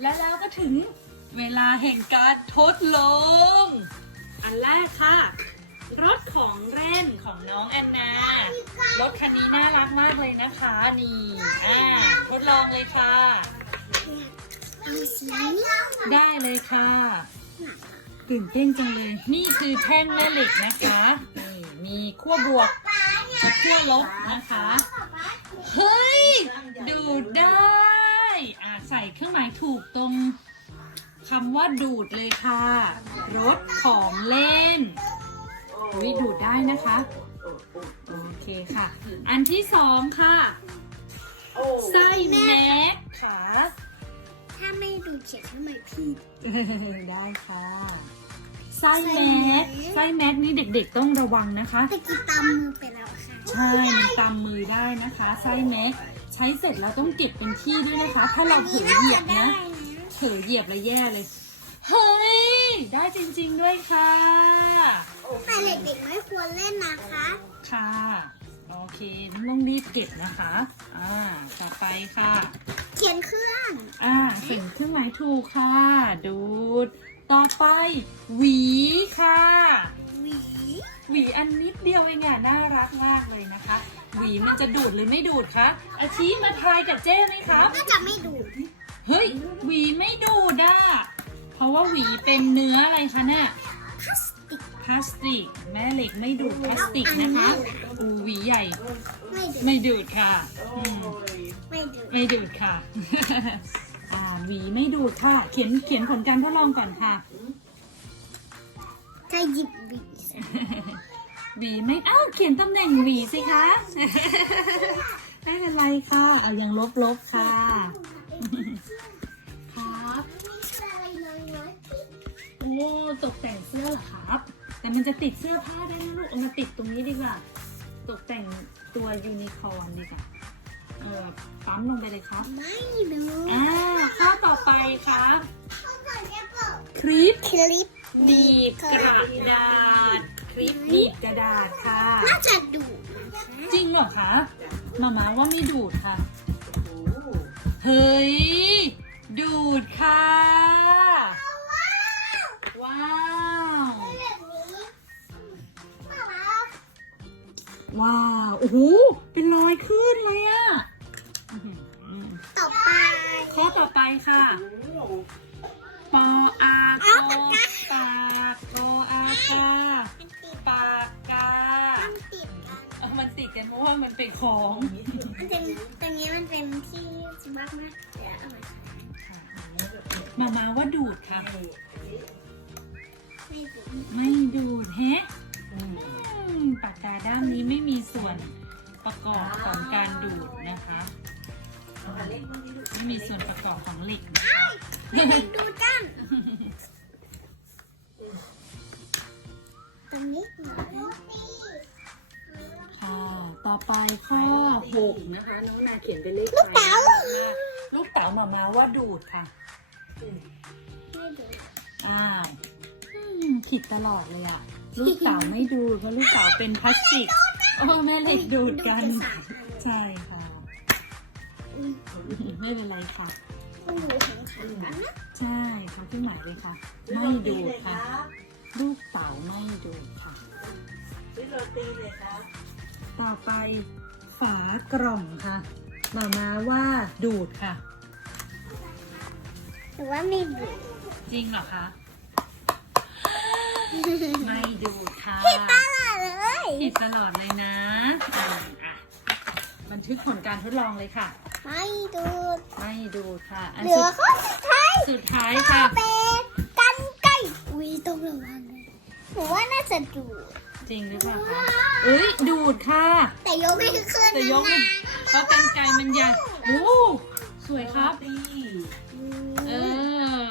และแล้วก็ถึงเวลาแห่งการทดลองอันแรกค่ะ รถของเล่นของน้องแอนนา รถคันนี้น่ารักมากเลยนะคะนี่อ่าทดลองเลยค่ะมีสีได้เลยค่ะตื่นเต้นจังเลย นี่คือแท่งแม่เหล็กนะคะนี่มีขั้วบวกขั้วลบนะคะเฮ เครื่องหมายถูกตรงคำว่าดูดเลยค่ะ รถของเล่นอุ้ยดูดได้นะคะ โอเคค่ะ อันที่สองค่ะ ไส้แม็กค่ะ ถ้าไม่ดูเขียนทำไมพี่ ได้ค่ะ ไส้แม็กไส้แม็กนี่เด็กๆต้องระวังนะคะ ตะกี้ตำมือไปแล้วค่ะ ใช่มันตำมือได้นะคะ ไส้แม็กใช้เสร็จแล้วต้องเก็บเป็นที่ด้วยนะคะ ถ้าเราเผลอเหยียบนะเผลอเหยียบแล้วแย่เลย เฮ้ย ได้จริง ๆด้วยค่ะ แต่เด็กๆไม่ควรเล่นนะคะ ค่ะ โอเคต้องรีบเก็บนะคะ อ่า ต่อไปค่ะ เขียนเครื่อง อ่าเขียนเครื่องหมายถูกค่ะ ดูด ต่อไป หวีค่ะ หวีหวีอันนิดเดียวเองอะน่ารักมากเลยนะคะ หวีมันจะดูดหรือไม่ดูดคะอาชีมาทายกับเจ้ไหมครับก็จะไม่ดูเฮ้ยหวีไม่ดูดอะเพราะว่าหวีเป็นเนื้ออะไรคะเนี่ยพลาสติกพลาสติก แม่เหล็กไม่ดูดพลาสติกนะคะอูหวีใหญ่ ไม่ดูไม่ดูดค่ะอืมไม่ดูไม่ดูดค่ะอ่าหวีไม่ดูดค่ะ เขียนเขียนผลการทดลองก่อนค่ะจะหยิบ หวีหวีไม่อ้าวเขียนตำแหน่งหวีสิคะ ไม่เป็นไรค่ะ เอายังลบลบๆค่ะ ครับโอ้ตกแต่งเสื้อเหรอครับ แต่มันจะติดเสื้อผ้าได้นะลูกเอามาติดตรงนี้ดีกว่า ตกแต่งตัวยูนิคอร์นดีกว่าเออปั๊มลงไปเลยครับ ไม่ดูอ่าข้อต่อไปครับ คลิปคลิปหนีบกระดาษ คลิปหนีบกระดาษค่ะ น่าจะดูนะคะจริงเหรอคะมามาว่าไม่ดูดค่ะ เฮ้ย ดูดค่ะ ว้าว ว้าว โอ้โห เป็นรอยขึ้นเลยอะอื้อหือต่อไปข้อต่อไปค่ะปออาโกปากปออาคามั ติดกันเพราะว่ามันเป็นของมันเป็นตรงนี้มันเป็นที่สบักมากเดี๋ยวเอามามามาว่าดูดค่ะไม่ดูไม่ดูดแฮะอืมปากกาด้ามนี้ไม่มีส่วนประกอบของการดูดนะคะ ไม่มีส่วนประกอบของเหล็กนะคะ ต่อไปข้อหกนะคะน้องนาเขียนเป็นเลขลูกเต๋าลูกเต๋ามามาว่าดูดค่ะไม่ดูอ้าวอืมผิดตลอดเลยอะลูกเต๋าไม่ดูดเพราะลูกเต๋าเป็นพลาสติกโอ้แม่เหล็กดูดกันดูสามอันใช่ค่ะอืมไม่เป็นไรค่ะต้องดูแข็งขันกันนะใช่เขาขึ้นหมายเลยค่ะ ไม่ดูดค่ะ ลูกเต๋าไม่ดูดค่ะซื้อโรตีเลยครับ ต่อไปฝากล่องค่ะมามาว่าดูดค่ะ หรือว่าไม่ดูจริงเหรอคะไม่ดูดค่ะตลอดเลยผิดตลอดเลยนะอะอะบันทึกผลการทดลองเลยค่ะ ไม่ดูไม่ดูดค่ะอันเหลืสุอดข้อสุดท้ายสุดท้ายค่ะ เป็นกันไก่อุ้ยต้องระวังเลยหนูว่าน่าจะดู จริงหรือเปล่าคะเอ้ยดูดค่ะ แต่ยกไม่ขึ้นแต่ยกนะเพราะกันไกรมันใหญ่โอ้สวยครับตีเออ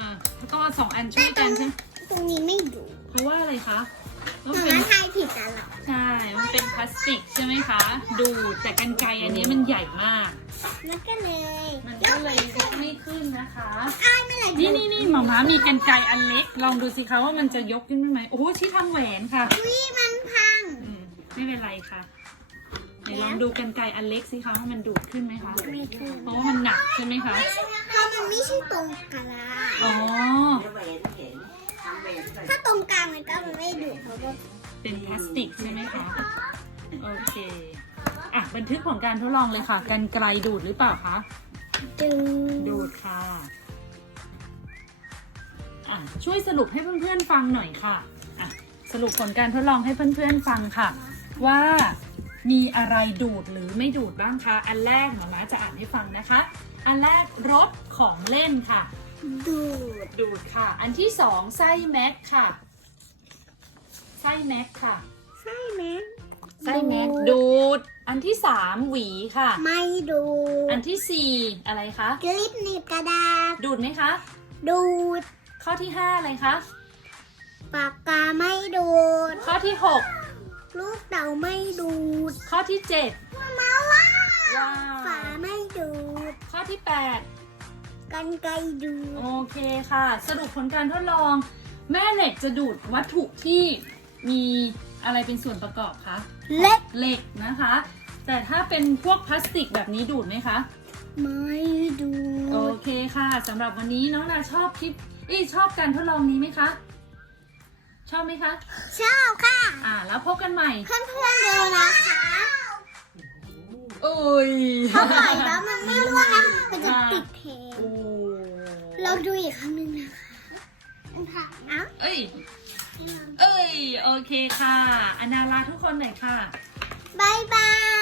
ต้องเอาสองอันช่วยกันใช่ไหมตรงนี้ไม่ดูเพราะว่าอะไรคะหต้องนูเป็นว่าทายผิดตลอดใช่ มันเป็นพลาสติกใช่ไหมคะ ดูดแต่กันไกรอันนี้มันใหญ่มากมันก็เลย มันก็เลยยกไม่ขึ้นนะคะอ้ายไม่เลยนี่นี่นี่หมาม้ามีกันไกรอันเล็ก ลองดูสิคะว่ามันจะยกขึ้นไหมโอ้โหที่ทำแหวนค่ะอุ้ยมันพังอืม ไม่เป็นไรค่ะไหนลองดูกันไกรอันเล็กสิคะว่ามันดูดขึ้นไหมคะไม่ขึ้นเพราะว่ามันหนักใช่ไหมคะพอมันมันไม่ใช่ตรงกลางอ๋อเดี๋ยวเวนเห็นทำเวนก่อนถ้าตรงกลางมันก็ไม่ดูดเพราะว่าเป็นพลาสติกใช่ไหมคะโอเคอะบันทึกผลการทดลองเลยค่ะกันไกลดูดหรือเปล่าคะดึงดูดค่ะอะช่วยสรุปให้เพื่อนๆฟังหน่อยค่ะอะสรุปผลการทดลองให้เพื่อนๆฟังค่ะ ว่ามีอะไรดูดหรือไม่ดูดบ้างคะ อันแรกหมอมาจะอ่านให้ฟังนะคะ อันแรกรถของเล่นค่ะ ดูด ดูดค่ะ อันที่สองไส้แม็กค่ะ ไส้แม็กค่ะใช่ไหมไส้แม็กดูด อันที่สามหวีค่ะ ไม่ดูด อันที่สี่อะไรคะ กลิปหนีบกระดาษ ดูดไหมคะ ดูด ข้อที่ห้าอะไรคะ ปากกาไม่ดูด ข้อที่หก ลูกเต่าไม่ดูดข้อที่เจ็ดมาว่าว้าฝาวไม่ดูด ข้อที่แปดกันไกรดูด โอเคค่ะ สรุปผลการทดลอง แม่เหล็กจะดูดวัตถุที่มีอะไรเป็นส่วนประกอบคะเล็กเหล็กนะคะ แต่ถ้าเป็นพวกพลาสติกแบบนี้ดูดไหมคะไม่ดูโอดเคค่ะสำหรับวันนี้น้องนาชอบคลิปเอ้ยชอบการทดลองนี้ไหมคะ ชอบไหมคะ ชอบค่ะ อ่า แล้วพบกันใหม่เพื่อนๆดูนะคะโอ้ยถ้าปล่อยแล้วมันไม่ร่วงนะมันจะติดเทนโอ้เราดูอีกครั้งหนึ่งนะคะเอ้าเอ้ย เอ้ย โอเคค่ะ อนาลาทุกคนหน่อยค่ะ บายบาย